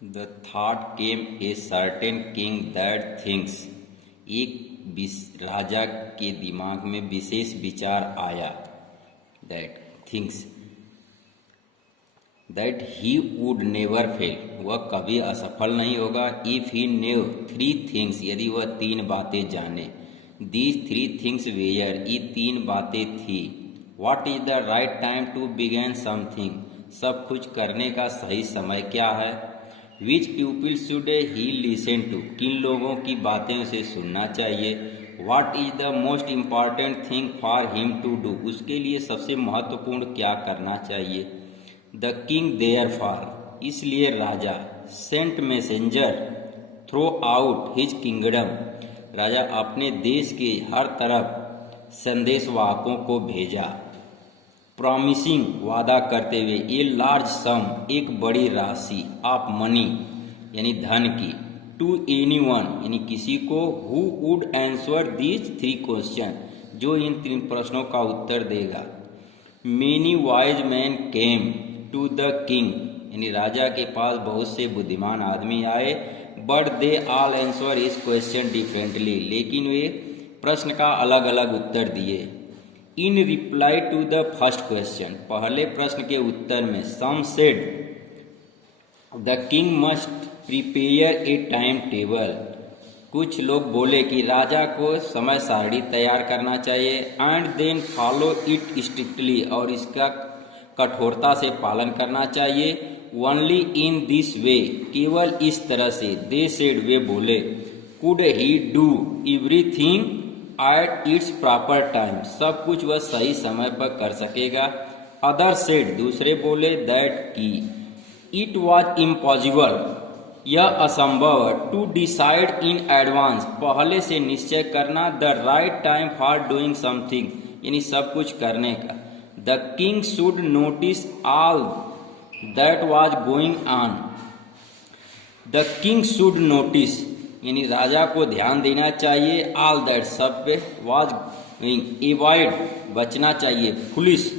The thought came a certain king that things. एक राजा के दिमाग में विशेष विचार आया, that things that he would never fail, वह कभी असफल नहीं होगा। If he new three things, यदि वह तीन बातें जाने। दीज थ्री थिंग्स वेयर, ये तीन बातें थी। What is the right time to begin something, सब कुछ करने का सही समय क्या है। Which people should he listen to, किन लोगों की बातें उसे सुनना चाहिए। What is the most important thing for him to do, उसके लिए सबसे महत्वपूर्ण क्या करना चाहिए। द किंग देयर फॉर, इसलिए राजा। Sent messenger throughout his kingdom, राजा अपने देश के हर तरफ संदेशवाहकों को भेजा। प्रॉमिसिंग, वादा करते हुए। ए लार्ज सम, एक बड़ी राशि ऑफ मनी, यानी धन की। टू एनीवन, यानी किसी को। Who would answer these three question, जो इन तीन प्रश्नों का उत्तर देगा। Many wise man came to the king, यानी राजा के पास बहुत से बुद्धिमान आदमी आए। But they all answer is question differently, लेकिन वे प्रश्न का अलग अलग उत्तर दिए। In reply to the first question, पहले प्रश्न के उत्तर में। Some said the king must prepare a time table, कुछ लोग बोले कि राजा को समय सारणी तैयार करना चाहिए। And then follow it strictly, और इसका कठोरता से पालन करना चाहिए। ओनली इन दिस वे, केवल इस तरह से। दे सेड, वे बोले। Could he do everything at its proper time, सब कुछ वह सही समय पर कर सकेगा। अदर सेड, दूसरे बोले। दैट की इट वॉज इम्पॉसिबल, यह असंभव। टू डिसाइड इन एडवांस, पहले से निश्चय करना। The right time for doing something, यानी सब कुछ करने का। The king should notice all that was going on, the king should notice, यानी राजा को ध्यान देना चाहिए। ऑल दैट, सब पे। वाज गोइंग, एवॉइड, बचना चाहिए। फुलिश,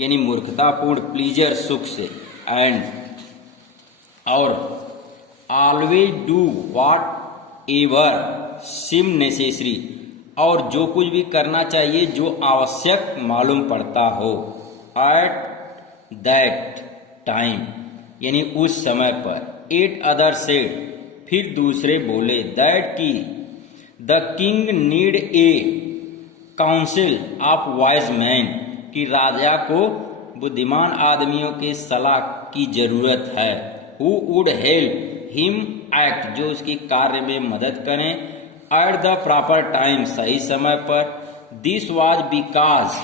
यानी मूर्खतापूर्ण। प्लीजर, सुख से। एंड, और। Always do what ever SIM necessary, और जो कुछ भी करना चाहिए जो आवश्यक मालूम पड़ता हो। एट दैट टाइम, यानी उस समय पर। एट अदर सेड, फिर दूसरे बोले। दैट की the king need a council of wise man, कि राजा को बुद्धिमान आदमियों के सलाह की जरूरत है। Who would help him act, जो उसकी कार्य में मदद करें। एट द प्रॉपर टाइम, सही समय पर। This was because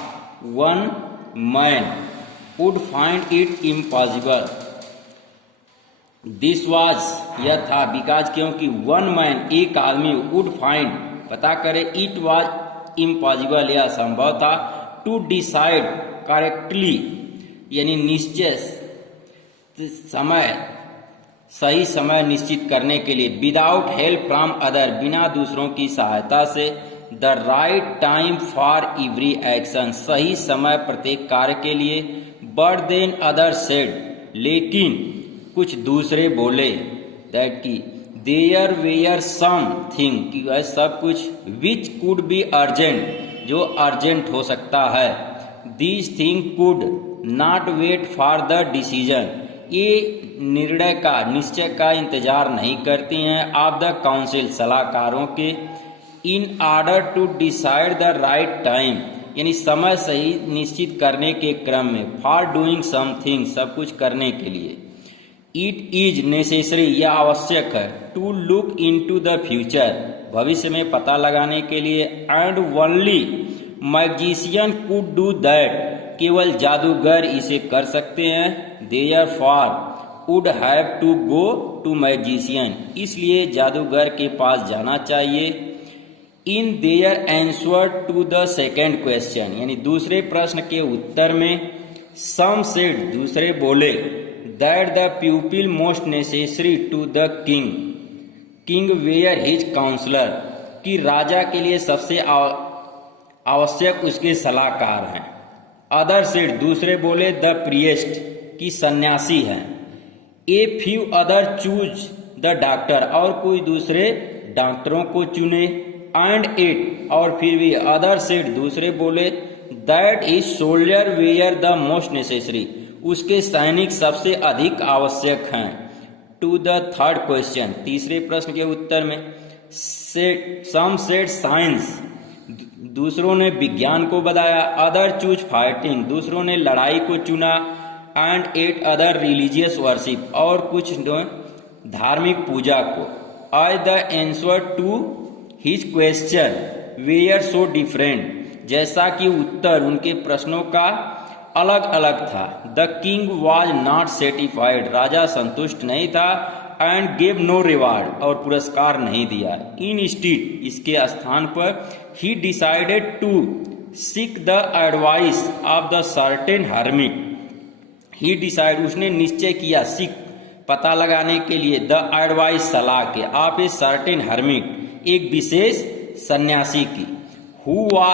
one man would find it impossible, this was, यह था। बिकॉज, क्योंकि वन मैन, एक आदमी। वुड फाइंड, पता करे। इट वॉज इम्पॉसिबल, यह असंभव था। टू डिसाइड करेक्टली, यानी निश्चय समय, सही समय निश्चित करने के लिए। विदाउट हेल्प फ्रॉम अदर, बिना दूसरों की सहायता से। The right time for every action, सही समय प्रत्येक कार्य के लिए। बट देन अदर सेड, लेकिन कुछ दूसरे बोले। दैट की देयर वेयर सम थिंग, कि वह सब कुछ। विच कुड बी अर्जेंट, जो अर्जेंट हो सकता है। These thing could not wait for the decision, ये निर्णय का, निश्चय का इंतजार नहीं करती हैं। ऑफ द काउंसिल, सलाहकारों के। In order to decide the right time, यानी समय सही निश्चित करने के क्रम में। फॉर डूइंग समथिंग, सब कुछ करने के लिए। इट इज नेसेसरी, यह आवश्यक है। To look into the future, भविष्य में पता लगाने के लिए। And only magician could do that, केवल जादूगर इसे कर सकते हैं। Therefore would have to go to magician, इसलिए जादूगर के पास जाना चाहिए। In their answer to the second question, यानी दूसरे प्रश्न के उत्तर में। सम सेड, दूसरे बोले। That the people most necessary to the king were his counsellor, कि राजा के लिए सबसे आवश्यक उसके सलाहकार हैं। अदर सेड, दूसरे बोले। द प्रिएस्ट, की सन्यासी हैं। A few other choose the doctor, और कोई दूसरे डॉक्टरों को चुने। एंड इट, और फिर भी अदर सेड, दूसरे बोले, that is soldier were the most necessary, उसके सैनिक सबसे अधिक आवश्यक हैं। टू द थर्ड क्वेश्चन, तीसरे प्रश्न के उत्तर में, सम सेड साइंस, दूसरों ने विज्ञान को बताया। अदर चूज फाइटिंग, दूसरों ने लड़ाई को चुना। And at other religious worship, और कुछ धार्मिक पूजा को। I the answer to his question were so different, जैसा कि उत्तर उनके प्रश्नों का अलग अलग था। The king was not satisfied, राजा संतुष्ट नहीं था। एंड गेव नो रिवार्ड, और पुरस्कार नहीं दिया। इन स्टीड, इसके स्थान पर, he decided to seek the advice of the certain hermit, he decide, उसने निश्चय किया, सीक, पता लगाने के लिए, द एडवाइस, सलाह के, ऑफ ए सर्टेन हर्मिट, एक विशेष सन्यासी की, हु वाज